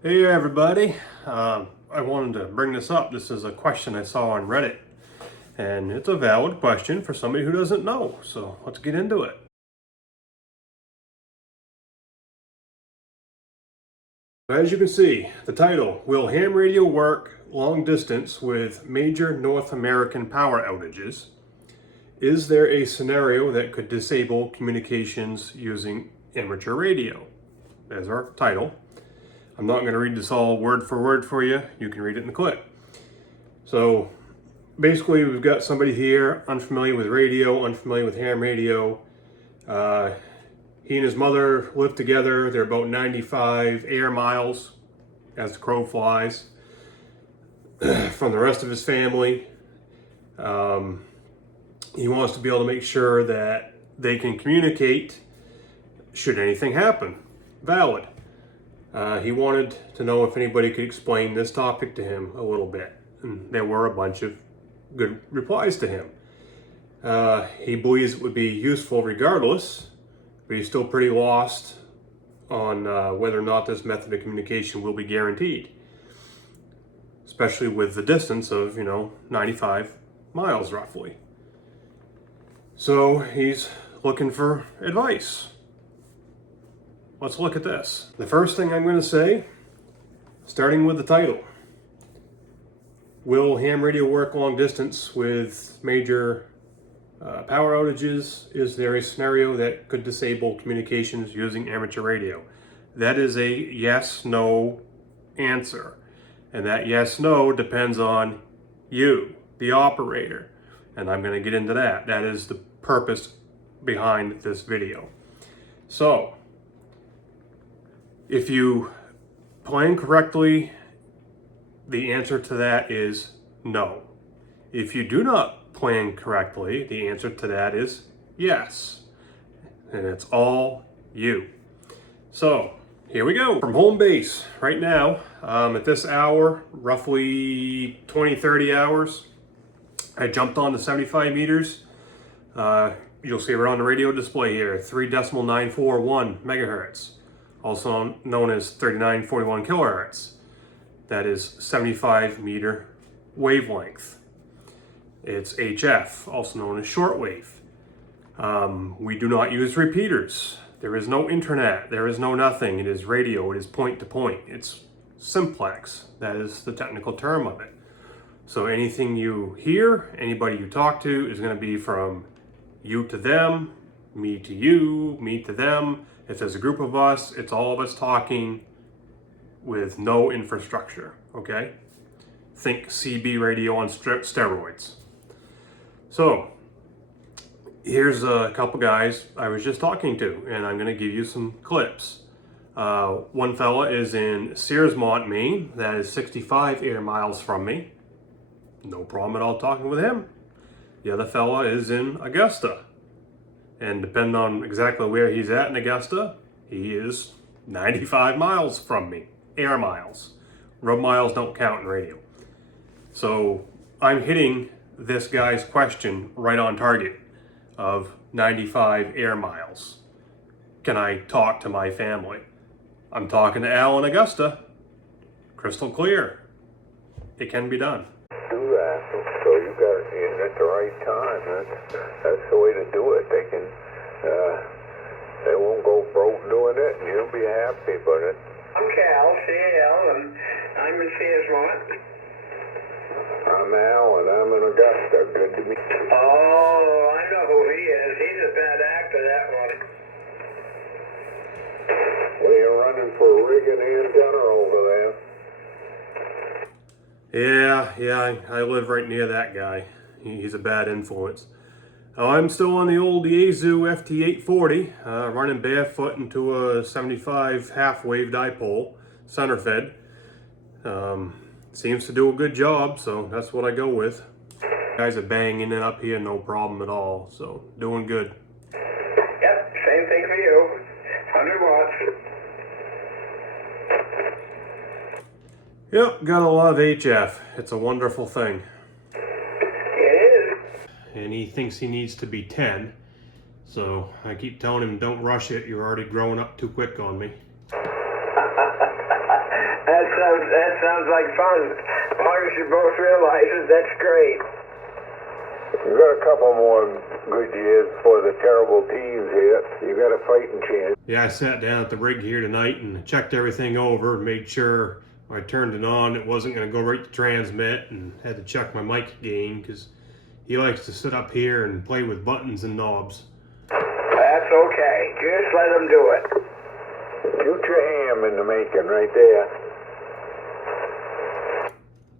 Hey everybody, I wanted to bring this up. This is a question I saw on Reddit, and it's a valid question for somebody who doesn't know, so let's get into it. As you can see, the title, Will Ham Radio Work Long Distance with Major North American Power Outages? Is there a scenario that could disable communications using amateur radio? There's our title. I'm not going to read this all word for word for you. You can read it in the clip. So basically, we've got somebody here unfamiliar with radio, unfamiliar with ham radio. He and his mother live together. They're about 95 air miles, as the crow flies, from the rest of his family. He wants to be able to make sure that they can communicate should anything happen. Valid. He wanted to know if anybody could explain this topic to him a little bit. And there were a bunch of good replies to him. He believes it would be useful regardless, but he's still pretty lost on whether or not this method of communication will be guaranteed, especially with the distance of, 95 miles roughly. So he's looking for advice. Let's look at this. The first thing I'm going to say, starting with the title, will ham radio work long distance with major power outages? Is there a scenario that could disable communications using amateur radio? That is a yes-no answer. And that yes-no depends on you, the operator. And I'm going to get into that. That is the purpose behind this video. So, if you plan correctly, the answer to that is no. If you do not plan correctly, the answer to that is yes. And it's all you. So, here we go. From home base, right now, at this hour, roughly 20-30 hours, I jumped on to 75 meters. You'll see it on the radio display here, 3.941 megahertz. Also known as 3941 kilohertz. That is 75 meter wavelength. It's HF, also known as shortwave. We do not use repeaters. There is no internet. There is no nothing. It is radio. It is point to point. It's simplex. That is the technical term of it. So anything you hear, anybody you talk to, is going to be from you to them, me to you, me to them. If there's a group of us, it's all of us talking with no infrastructure, okay? Think CB radio on steroids. So, here's a couple guys I was just talking to, and I'm gonna give you some clips. One fella is in Searsmont, Maine. That is 65 air miles from me. No problem at all talking with him. The other fella is in Augusta. And depending on exactly where he's at in Augusta, he is 95 miles from me, air miles. Road miles don't count in radio. So I'm hitting this guy's question right on target of 95 air miles. Can I talk to my family? I'm talking to Al in Augusta. Crystal clear. It can be done. Do that, so you got it in at the right time. That's the way to do it. They won't go broke doing it, and you'll be happy. But I'm Cal, C-A-L, and I'm in Searsmont. I'm Al, and I'm in Augusta. Good to meet you. Oh, I know who he is. He's a bad actor, that one. Well, you're running for rigging antenna over there. Yeah, I live right near that guy. He's a bad influence. I'm still on the old Yaesu FT840, running barefoot into a 75 half-wave dipole, center fed. Seems to do a good job, so that's what I go with. Guys are banging it up here, no problem at all, so doing good. Yep, same thing for you. 100 watts. Yep, gotta love HF. It's a wonderful thing. It is. And he thinks he needs to be 10. So I keep telling him, don't rush it. You're already growing up too quick on me. that sounds like fun. As long as you both realize it, that's great. You got a couple more good years before the terrible teams hit. You got a fighting chance. Yeah, I sat down at the rig here tonight and checked everything over, made sure when I turned it on, it wasn't going to go right to transmit, and had to check my mic gain because he likes to sit up here and play with buttons and knobs. That's okay. Just let him do it. Future ham in the making right there.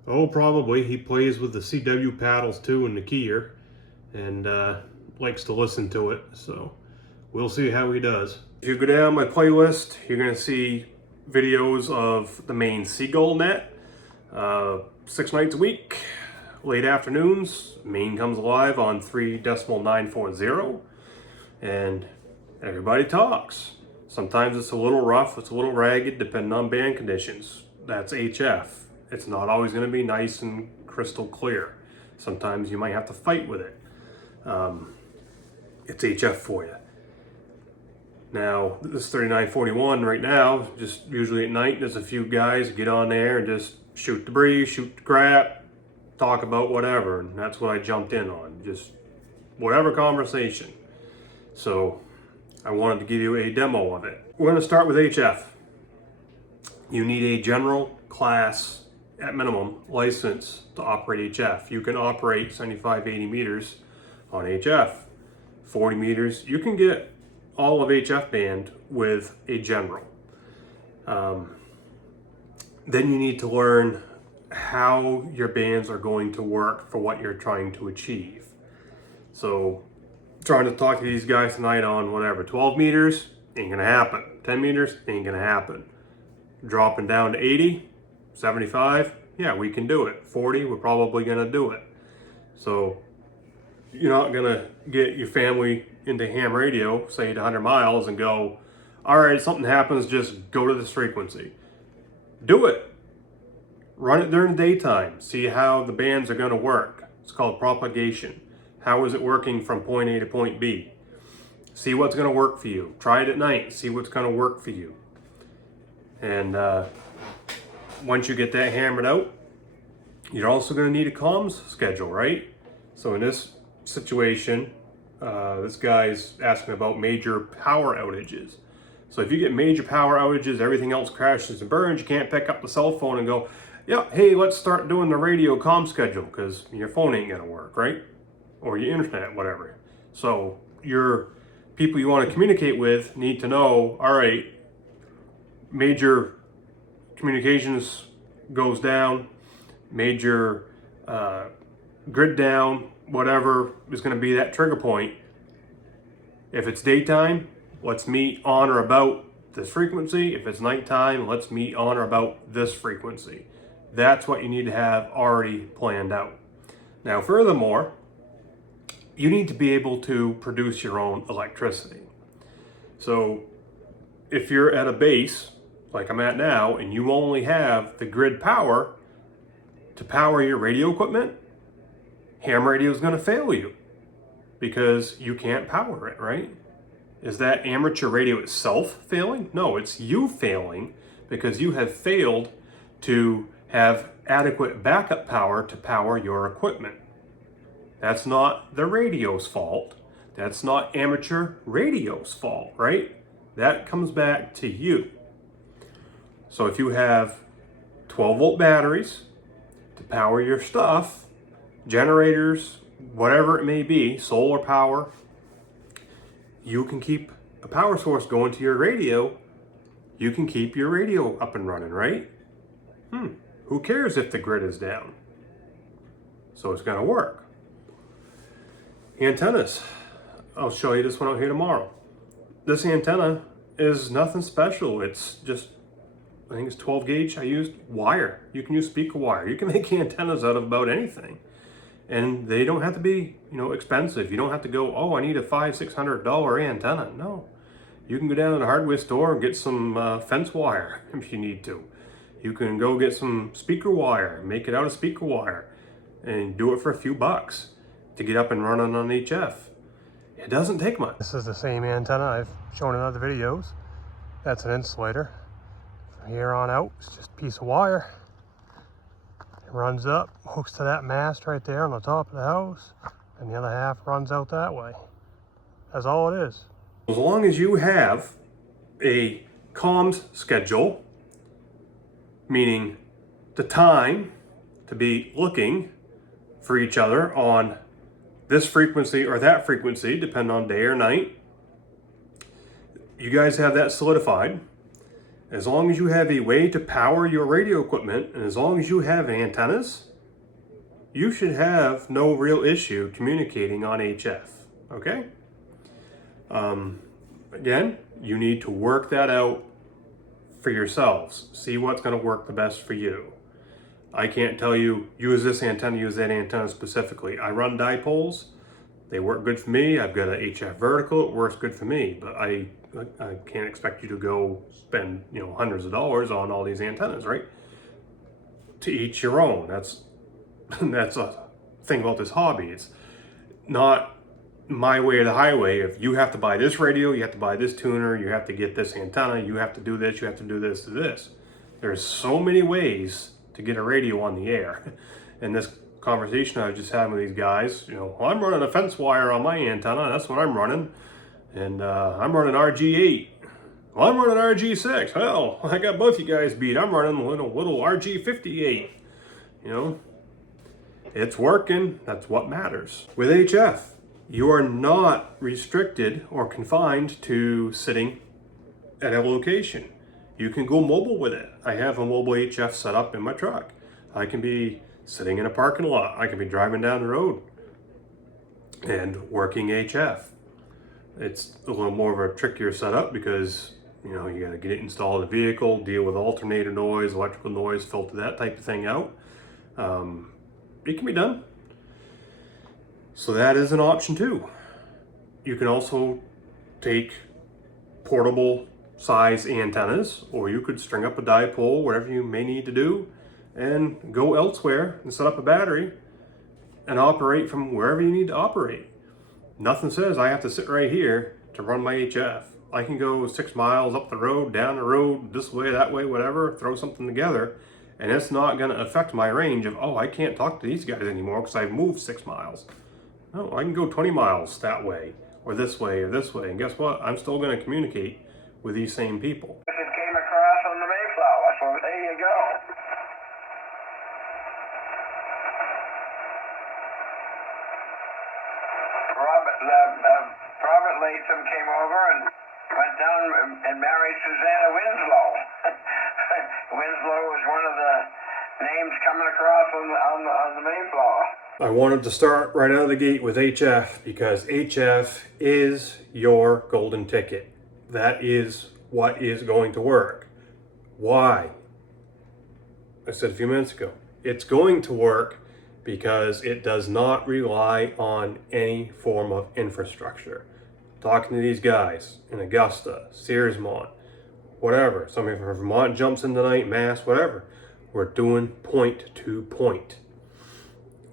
Oh, probably. He plays with the CW paddles too and the keyer, and likes to listen to it, so we'll see how he does. If you go down my playlist, you're going to see videos of the Maine Seagull Net, 6 nights a week, late afternoons. Maine comes alive on 3.940, and everybody talks. Sometimes it's a little rough, it's a little ragged, depending on band conditions. That's HF. It's not always going to be nice and crystal clear. Sometimes you might have to fight with it. It's HF for you. Now, this 3941 right now, just usually at night, there's a few guys get on there and just shoot the breeze, shoot the crap, talk about whatever, and that's what I jumped in on, just whatever conversation. So, I wanted to give you a demo of it. We're going to start with HF. You need a general class, at minimum, license to operate HF. You can operate 75, 80 meters on HF. 40 meters, you can get all of HF band with a general. Then you need to learn how your bands are going to work for what you're trying to achieve. So, trying to talk to these guys tonight on whatever, 12 meters, ain't gonna happen. 10 meters, ain't gonna happen. Dropping down to 80, 75, yeah, we can do it. 40, we're probably gonna do it. So, you're not gonna get your family into ham radio, say at 100 miles, and go, all right, if something happens, just go to this frequency. Do it. Run it during the daytime. See how the bands are gonna work. It's called propagation. How is it working from point A to point B? See what's gonna work for you. Try it at night, see what's gonna work for you. And once you get that hammered out, you're also gonna need a comms schedule, right? So in this situation, this guy's asking about major power outages. So if you get major power outages, everything else crashes and burns, you can't pick up the cell phone and go, yeah, hey, let's start doing the radio comm schedule, because your phone ain't gonna work, right? Or your internet, whatever. So your people you want to communicate with need to know, all right, major communications goes down, major grid down, whatever is going to be that trigger point. If it's daytime, let's meet on or about this frequency. If it's nighttime, let's meet on or about this frequency. That's what you need to have already planned out. Now, furthermore, you need to be able to produce your own electricity. So if you're at a base, like I'm at now, and you only have the grid power to power your radio equipment, ham radio is going to fail you because you can't power it, right? Is that amateur radio itself failing? No, it's you failing because you have failed to have adequate backup power to power your equipment. That's not the radio's fault. That's not amateur radio's fault, right? That comes back to you. So if you have 12-volt batteries to power your stuff, generators, whatever it may be, solar power, you can keep a power source going to your radio. You can keep your radio up and running, right? Who cares if the grid is down? So it's gonna work. Antennas. I'll show you this one out here tomorrow. This antenna is nothing special. It's just, I think it's 12 gauge. I used wire. You can use speaker wire. You can make antennas out of about anything. And they don't have to be, expensive. You don't have to go, oh, I need a $500-600 antenna. No. You can go down to the hardware store and get some fence wire if you need to. You can go get some speaker wire, make it out of speaker wire, and do it for a few bucks to get up and running on HF. It doesn't take much. This is the same antenna I've shown in other videos. That's an insulator. here on out, it's just a piece of wire. It runs up, hooks to that mast right there on the top of the house, and the other half runs out that way. That's all it is. As long as you have a comms schedule, meaning the time to be looking for each other on this frequency or that frequency, depending on day or night, you guys have that solidified. As long as you have a way to power your radio equipment, and as long as you have antennas, you should have no real issue communicating on HF, okay? Again, you need to work that out for yourselves. See what's gonna work the best for you. I can't tell you, use this antenna, use that antenna specifically. I run dipoles, they work good for me. I've got a HF vertical, it works good for me, but I can't expect you to go spend, you know, hundreds of dollars on all these antennas, right? To each your own. That's a thing about this hobby. It's not my way or the highway. If you have to buy this radio, you have to buy this tuner, you have to get this antenna, you have to do this, you have to do this to this. There's so many ways to get a radio on the air. And this conversation I was just having with these guys, you know, well, I'm running a fence wire on my antenna, that's what I'm running. And I'm running RG8. Well, I'm running RG6. Hell, I got both you guys beat. I'm running a little RG58. You know, it's working. That's what matters. With HF, you are not restricted or confined to sitting at a location. You can go mobile with it. I have a mobile HF set up in my truck. I can be sitting in a parking lot. I can be driving down the road and working HF. It's a little more of a trickier setup because, you know, you got to get it installed in the vehicle, deal with alternator noise, electrical noise, filter that type of thing out. It can be done. So that is an option too. You can also take portable size antennas, or you could string up a dipole, whatever you may need to do, and go elsewhere and set up a battery and operate from wherever you need to operate. Nothing says I have to sit right here to run my HF. I can go 6 miles up the road, down the road, this way, that way, whatever, throw something together, and it's not going to affect my range of, oh, I can't talk to these guys anymore because I've moved 6 miles. No, I can go 20 miles that way, or this way, and guess what? I'm still going to communicate with these same people. It came across on the Mayflower, so there you go. Robert Latham came over and went down and married Susanna Winslow. Winslow was one of the names coming across on the Mayflower. I wanted to start right out of the gate with HF because HF is your golden ticket. That is what is going to work. Why? I said a few minutes ago. It's going to work because it does not rely on any form of infrastructure. Talking to these guys in Augusta, Searsmont, whatever. Somebody from Vermont jumps in tonight, Mass, whatever. We're doing point to point.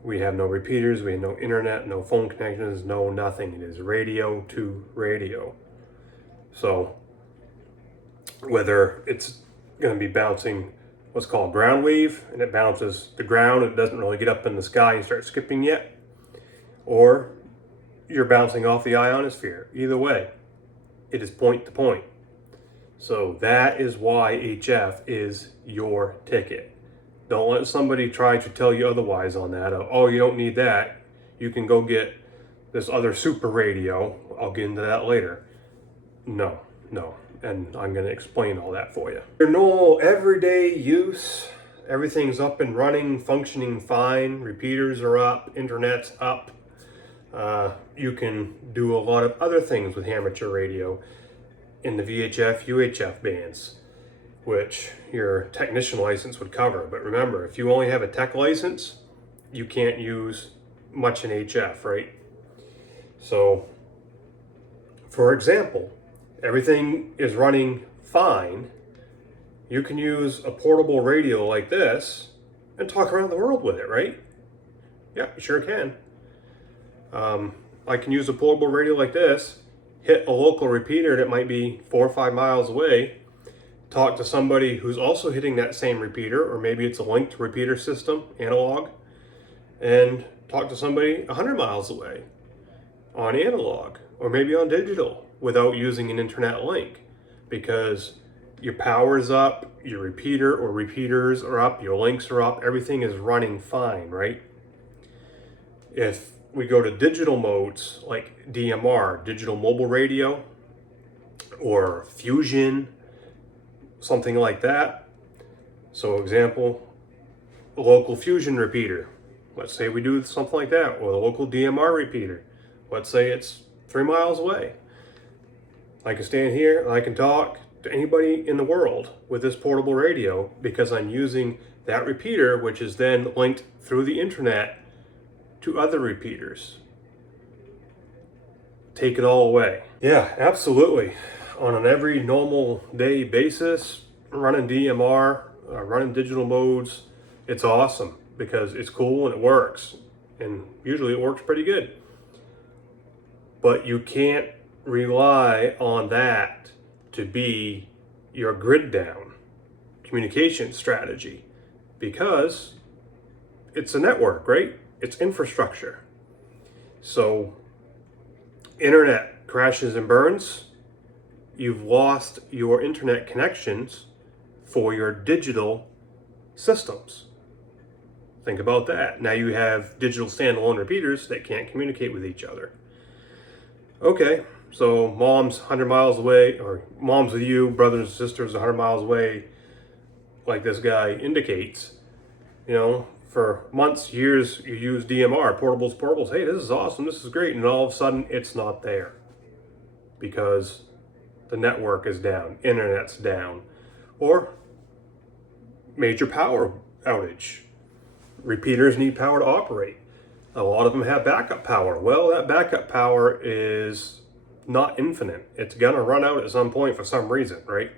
We have no repeaters, we have no internet, no phone connections, no nothing. It is radio to radio. So whether it's going to be bouncing what's called ground wave, and it bounces the ground, it doesn't really get up in the sky and start skipping yet, or you're bouncing off the ionosphere. Either way, it is point to point. So that is why HF is your ticket. Don't let somebody try to tell you otherwise on that. Oh, you don't need that. You can go get this other super radio. I'll get into that later. No. And I'm going to explain all that for you. Your normal everyday use, everything's up and running, functioning fine. Repeaters are up, internet's up. You can do a lot of other things with amateur radio in the VHF, UHF bands, which your technician license would cover. But remember, if you only have a tech license, you can't use much in HF, right? So, for example, everything is running fine. You can use a portable radio like this and talk around the world with it, right? Yeah, you sure can. I can use a portable radio like this, hit a local repeater that might be 4 or 5 miles away, talk to somebody who's also hitting that same repeater, or maybe it's a linked repeater system, analog, and talk to somebody 100 miles away on analog, or maybe on digital, without using an internet link, because your power's up, your repeater or repeaters are up, your links are up, everything is running fine, right? If we go to digital modes like DMR, digital mobile radio, or fusion, something like that. So example, a local fusion repeater. Let's say we do something like that, or a local DMR repeater. Let's say it's 3 miles away. I can stand here and I can talk to anybody in the world with this portable radio because I'm using that repeater, which is then linked through the internet to other repeaters. Take it all away. Yeah, absolutely. On an every normal day basis, running DMR, running digital modes, it's awesome because it's cool and it works. And usually it works pretty good. But you can't rely on that to be your grid down communication strategy, because it's a network, right? It's infrastructure. So internet crashes and burns, you've lost your internet connections for your digital systems. Think about that. Now you have digital standalone repeaters that can't communicate with each other. Okay, so mom's 100 miles away, or mom's with you, brothers and sisters 100 miles away, like this guy indicates. You know, for months, years, you use DMR, portables. Hey, this is awesome, this is great. And all of a sudden, it's not there because the network is down, internet's down, or major power outage. Repeaters need power to operate. A lot of them have backup power. Well, that backup power is not infinite. It's gonna run out at some point for some reason, right?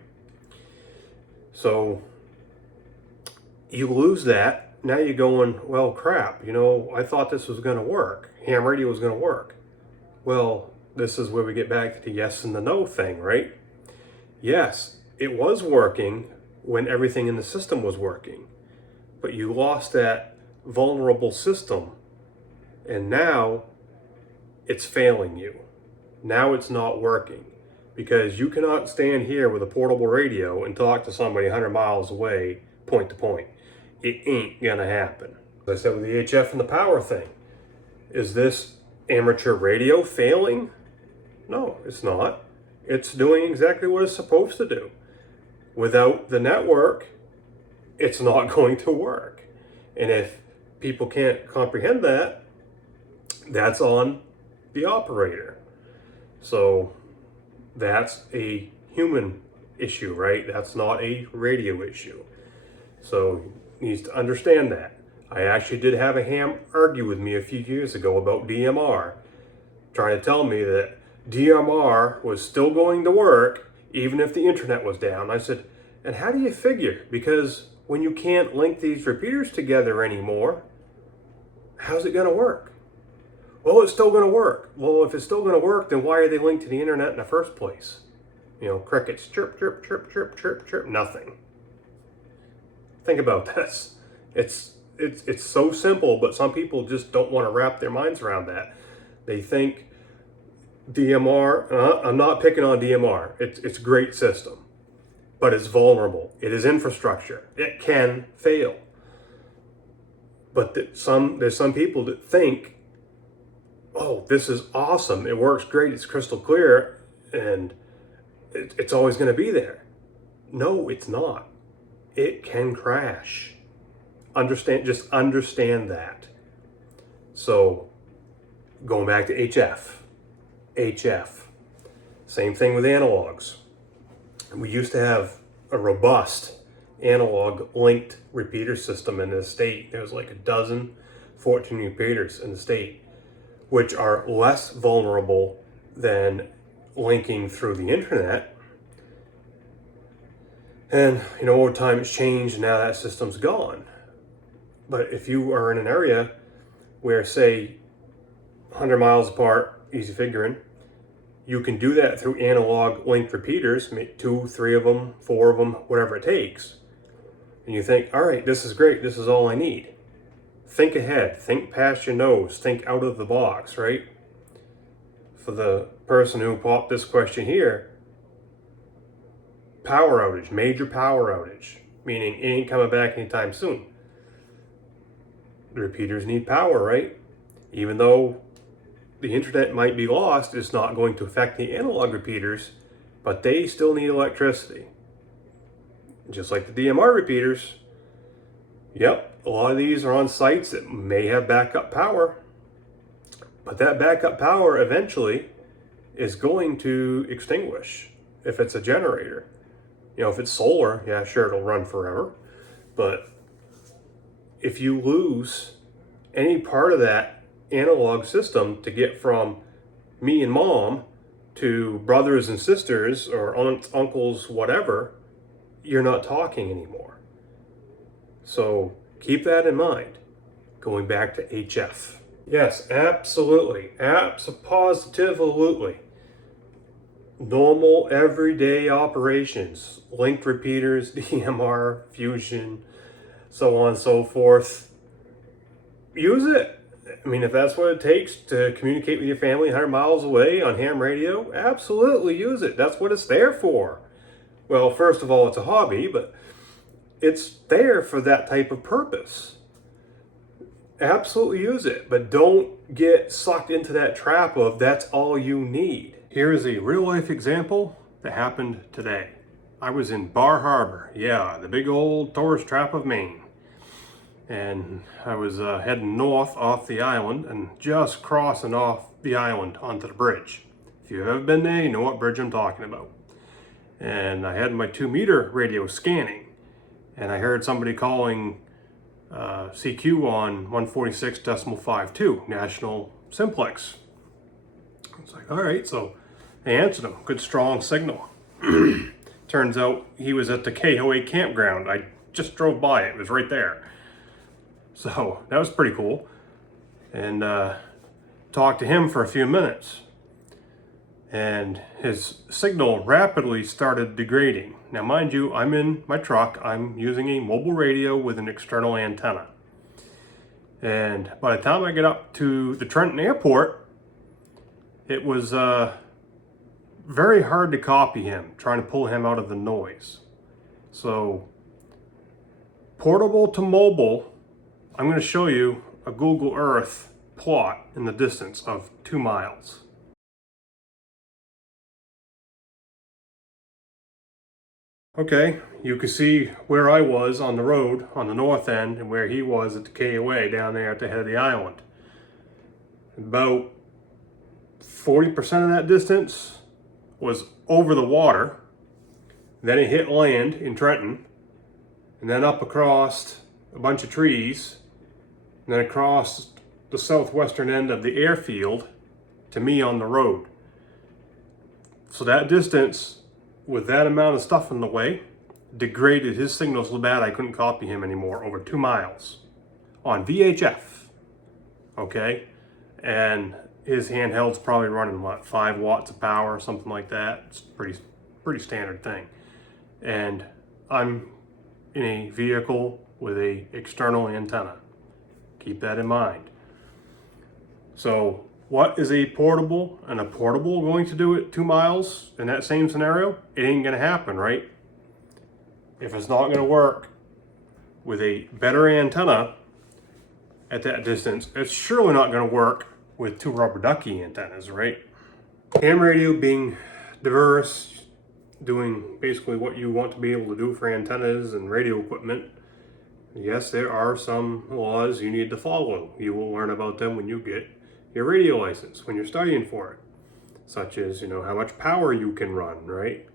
So you lose that. Now you're going, well, crap, you know, I thought this was gonna work. Ham radio was gonna work. Well, this is where we get back to the yes and the no thing, right? Yes, it was working when everything in the system was working, but you lost that vulnerable system, and now it's failing you. Now it's not working, because you cannot stand here with a portable radio and talk to somebody 100 miles away, point to point. It ain't gonna happen. As I said with the HF and the power thing, is this amateur radio failing? No, it's not. It's doing exactly what it's supposed to do. Without the network, it's not going to work. And if people can't comprehend that, that's on the operator. So that's a human issue, right? That's not a radio issue. So he needs to understand that. I actually did have a ham argue with me a few years ago about DMR, trying to tell me that DMR was still going to work even if the internet was down. I said, and how do you figure? Because when you can't link these repeaters together anymore, how's it going to work? Well, it's still going to work. Well, if it's still going to work, then why are they linked to the internet in the first place? You know, crickets, chirp, chirp, chirp, chirp, chirp, chirp, nothing. Think about this. It's so simple, but some people just don't want to wrap their minds around that. They think DMR, I'm not picking on DMR. It's a great system, but it's vulnerable. It is infrastructure. It can fail. But there's some people that think, oh, this is awesome. It works great. It's crystal clear, and it's always going to be there. No, it's not. It can crash. Just understand that. So going back to HF, same thing with analogs. We used to have a robust analog linked repeater system in the state. There was like 14 repeaters in the state, which are less vulnerable than linking through the internet. And, you know, over time it's changed, and now that system's gone. But if you are in an area where, say, 100 miles apart, easy figuring, you can do that through analog link repeaters, make 2, 3 of them, 4 of them, whatever it takes. And you think, all right, this is great, this is all I need. Think ahead, think past your nose, think out of the box, right? For the person who popped this question here, power outage, major power outage, meaning it ain't coming back anytime soon. The repeaters need power, right? Even though the internet might be lost, it's not going to affect the analog repeaters, but they still need electricity. Just like the DMR repeaters. Yep, a lot of these are on sites that may have backup power, but that backup power eventually is going to extinguish if it's a generator. You know, if it's solar, yeah, sure, it'll run forever. But if you lose any part of that analog system to get from me and mom to brothers and sisters or aunts, uncles, whatever, you're not talking anymore. So keep that in mind. Going back to HF. Yes, absolutely. Positively. Normal everyday operations, linked repeaters, DMR, fusion, so on and so forth. Use it. I mean, if that's what it takes to communicate with your family 100 miles away on ham radio, absolutely use it. That's what it's there for. Well, first of all, it's a hobby, but it's there for that type of purpose. Absolutely use it, but don't get sucked into that trap of that's all you need. Here is a real life example that happened today. I was in Bar Harbor, yeah, the big old tourist trap of Maine. And I was heading north off the island and just crossing off the island onto the bridge. If you've ever been there, you know what bridge I'm talking about. And I had my 2-meter radio scanning, and I heard somebody calling CQ on 146.52, National Simplex. It's like, all right, so I answered him. Good strong signal. Turns out he was at the KOA campground. I just drove by it. It was right there. So that was pretty cool. And talked to him for a few minutes. And his signal rapidly started degrading. Now, mind you, I'm in my truck. I'm using a mobile radio with an external antenna. And by the time I get up to the Trenton airport, it was very hard to copy him, trying to pull him out of the noise. So, portable to mobile, I'm going to show you a Google Earth plot in the distance of 2 miles. Okay, you can see where I was on the road on the north end and where he was at the KOA down there at the head of the island. About 40% of that distance was over the water. Then it hit land in Trenton, and then up across a bunch of trees, and then across the southwestern end of the airfield to me on the road. So that distance, with that amount of stuff in the way, degraded his signal so bad I couldn't copy him anymore over 2 miles on VHF. Okay, and his handheld's probably running what, 5 watts of power or something like that. It's pretty standard thing. And I'm in a vehicle with a external antenna. Keep that in mind. So what is a portable and a portable going to do at 2 miles in that same scenario? It ain't gonna happen, right? If it's not gonna work with a better antenna at that distance, it's surely not gonna work with 2 rubber ducky antennas, right? Ham radio being diverse, doing basically what you want to be able to do for antennas and radio equipment. Yes, there are some laws you need to follow. You will learn about them when you get your radio license, when you're studying for it. Such as, you know, how much power you can run, right?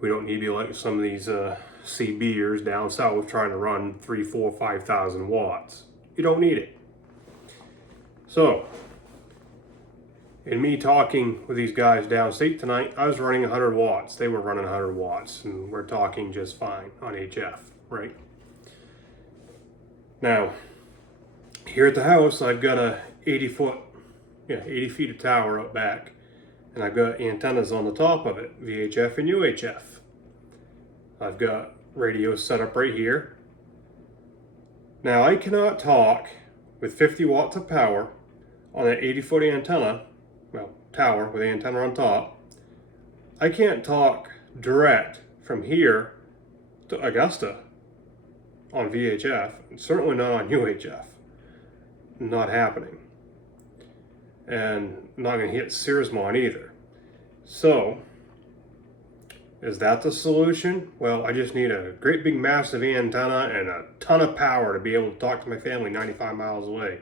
We don't need to be like some of these CBers down south trying to run 3, 4, 5,000 watts. You don't need it. So, in me talking with these guys downstate tonight, I was running 100 watts. They were running 100 watts, and we're talking just fine on HF, right? Now, here at the house, I've got a 80 feet of tower out back. and I've got antennas on the top of it, VHF and UHF. I've got radios set up right here. Now I cannot talk with 50 watts of power on an 80-foot antenna, well, tower with the antenna on top. I can't talk direct from here to Augusta on VHF, and certainly not on UHF. Not happening. And not going to hit Searsmont either. So, is that the solution? Well, I just need a great big massive antenna and a ton of power to be able to talk to my family 95 miles away.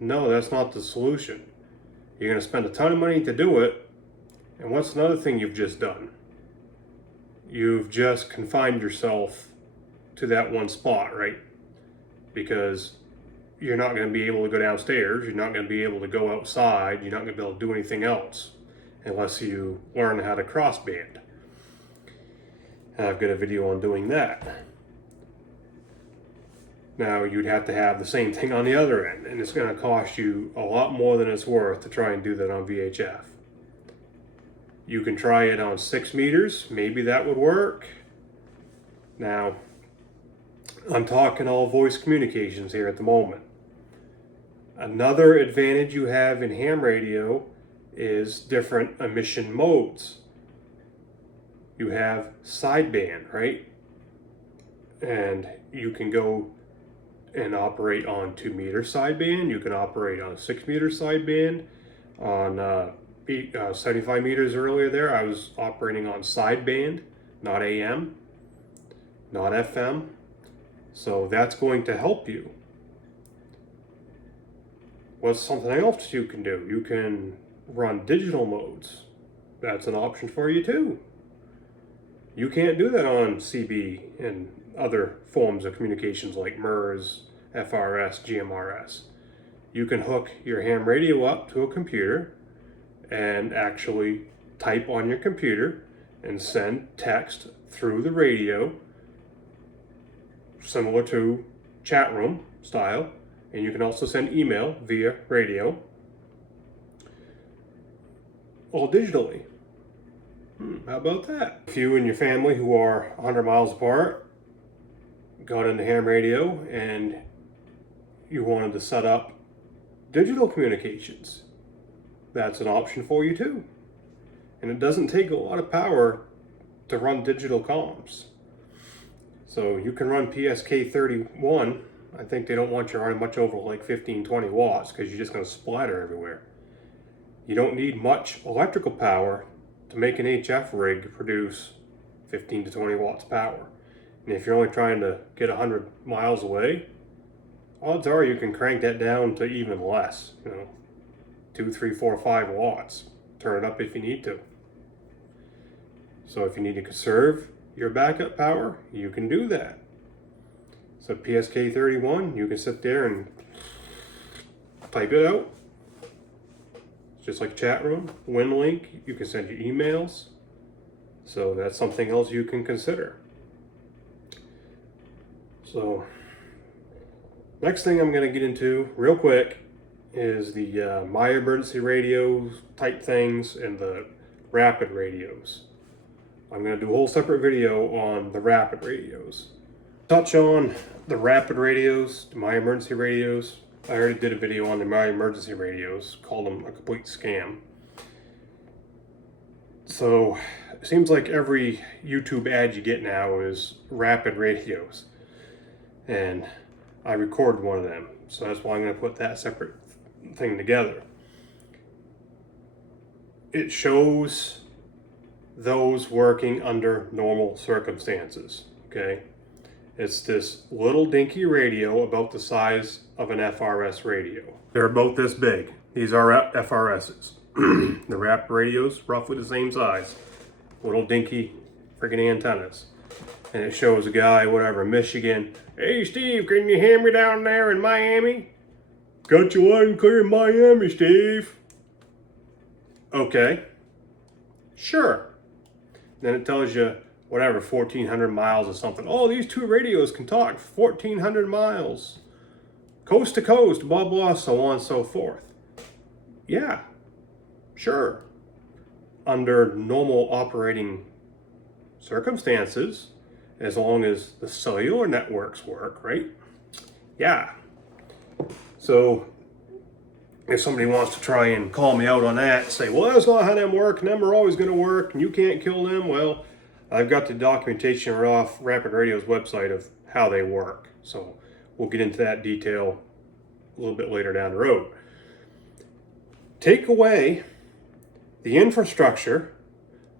No, that's not the solution. You're going to spend a ton of money to do it, and what's another thing you've just done? You've just confined yourself to that one spot, right? Because you're not going to be able to go downstairs, you're not going to be able to go outside, you're not going to be able to do anything else unless you learn how to crossband. And I've got a video on doing that. Now you'd have to have the same thing on the other end, and it's going to cost you a lot more than it's worth to try and do that on VHF. You can try it on 6 meters, maybe that would work. Now, I'm talking all voice communications here at the moment. Another advantage you have in ham radio is different emission modes. You have sideband, right? And you can go and operate on 2 meter sideband. You can operate on 6 meter sideband. On 75 meters earlier there, I was operating on sideband, not AM, not FM. So that's going to help you. What's something else you can do? You can run digital modes. That's an option for you too. You can't do that on CB and other forms of communications like MERS, FRS, GMRS. You can hook your ham radio up to a computer and actually type on your computer and send text through the radio, similar to chat room style, and you can also send email via radio, all digitally. How about that? If you and your family who are 100 miles apart got into ham radio and you wanted to set up digital communications, that's an option for you too. And it doesn't take a lot of power to run digital comms. So you can run PSK31. I think they don't want you running much over like 15-20 watts because you're just going to splatter everywhere. You don't need much electrical power to make an HF rig produce 15 to 20 watts power. And if you're only trying to get 100 miles away, odds are you can crank that down to even less, 2, 3, 4, 5 watts. Turn it up if you need to. So if you need to conserve your backup power, you can do that. So PSK31, you can sit there and type it out. It's just like chat room, WinLink, you can send your emails. So that's something else you can consider. So next thing I'm going to get into real quick is the my emergency radio type things and the rapid radios. I'm going to do a whole separate video on the rapid radios. Touch on the rapid radios, my emergency radios. I already did a video on the my emergency radios, called them a complete scam. So it seems like every YouTube ad you get now is rapid radios. And I recorded one of them. So that's why I'm going to put that separate thing together. It shows those working under normal circumstances, okay? It's this little dinky radio about the size of an FRS radio. They're about this big. These are FRSs. The rapid radios, roughly the same size. Little dinky freaking antennas. And it shows a guy, whatever, Michigan. Hey Steve, can you hear me down there in Miami? Got you line clear in Miami, Steve. Okay. Sure. Then it tells you, whatever, 1,400 miles or something. Oh, these two radios can talk 1,400 miles. Coast to coast, blah, blah, so on and so forth. Yeah, sure. under normal operating circumstances, as long as the cellular networks work, right? Yeah. So if somebody wants to try and call me out on that, say, well, that's not how them work, and them are always going to work, and you can't kill them, well, I've got the documentation right off Rapid Radio's website of how they work. So we'll get into that detail a little bit later down the road. Take away the infrastructure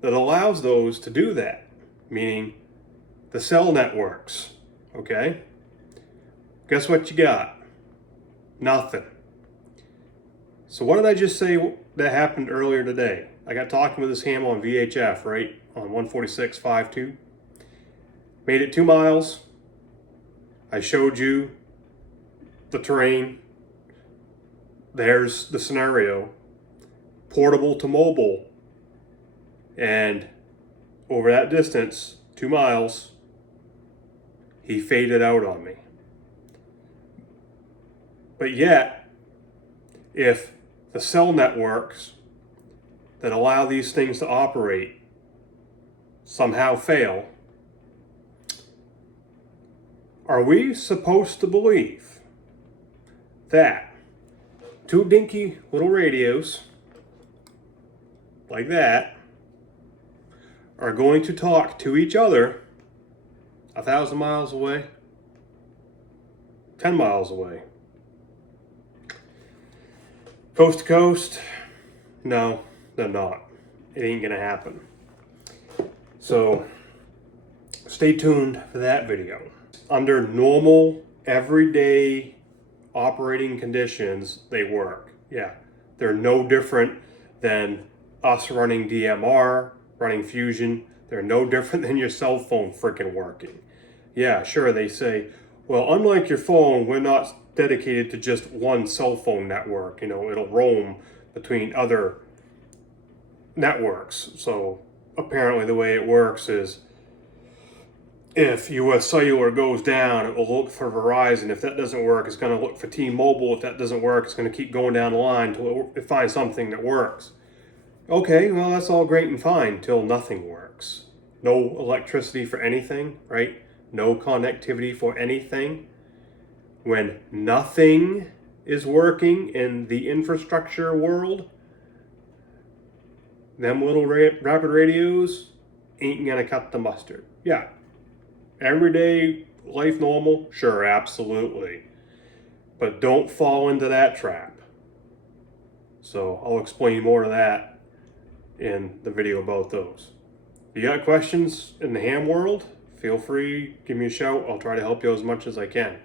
that allows those to do that, meaning the cell networks, okay? Guess what you got? Nothing. So what did I just say that happened earlier today? I got talking with this ham on VHF, right? On 146.52. Made it 2 miles. I showed you the terrain. There's the scenario. Portable to mobile. And over that distance, 2 miles, he faded out on me. But yet, if the cell networks that allow these things to operate somehow fail, are we supposed to believe that 2 dinky little radios like that are going to talk to each other 1,000 miles away, 10 miles away, coast to coast? No, they're not. It ain't gonna happen. So stay tuned for that video. Under normal, everyday operating conditions, they work. Yeah, they're no different than us running DMR, running Fusion. They're no different than your cell phone freaking working. Yeah, sure, they say, well, unlike your phone, we're not dedicated to just one cell phone network. You know, it'll roam between other networks. So apparently the way it works is if US Cellular goes down, it will look for Verizon. If that doesn't work, it's going to look for T-Mobile. If that doesn't work, it's going to keep going down the line until it finds something that works. Okay, well, that's all great and fine until nothing works. No electricity for anything, right? No connectivity for anything. When nothing is working in the infrastructure world, them little rapid radios ain't gonna cut the mustard. Yeah, everyday life normal, sure, absolutely. But don't fall into that trap. So I'll explain more of that in the video about those. If you got questions in the ham world, feel free, give me a shout. I'll try to help you as much as I can.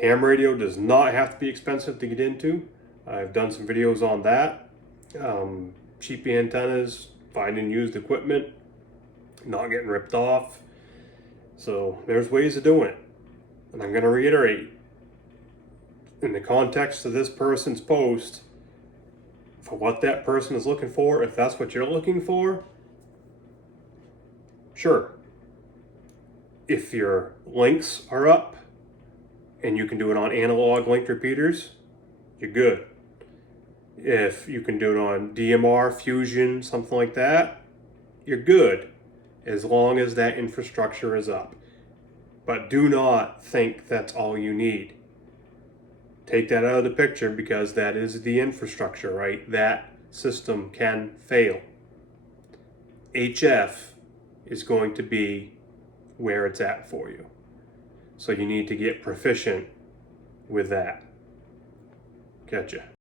Ham radio does not have to be expensive to get into. I've done some videos on that. Cheap antennas, finding used equipment, not getting ripped off. So there's ways of doing it. And I'm going to reiterate, in the context of this person's post, for what that person is looking for, if that's what you're looking for, sure. If your links are up and you can do it on analog link repeaters, you're good. If you can do it on DMR, Fusion, something like that, you're good, as long as that infrastructure is up. But do not think that's all you need. Take that out of the picture, because that is the infrastructure, right? That system can fail. HF is going to be where it's at for you. So you need to get proficient with that. Gotcha.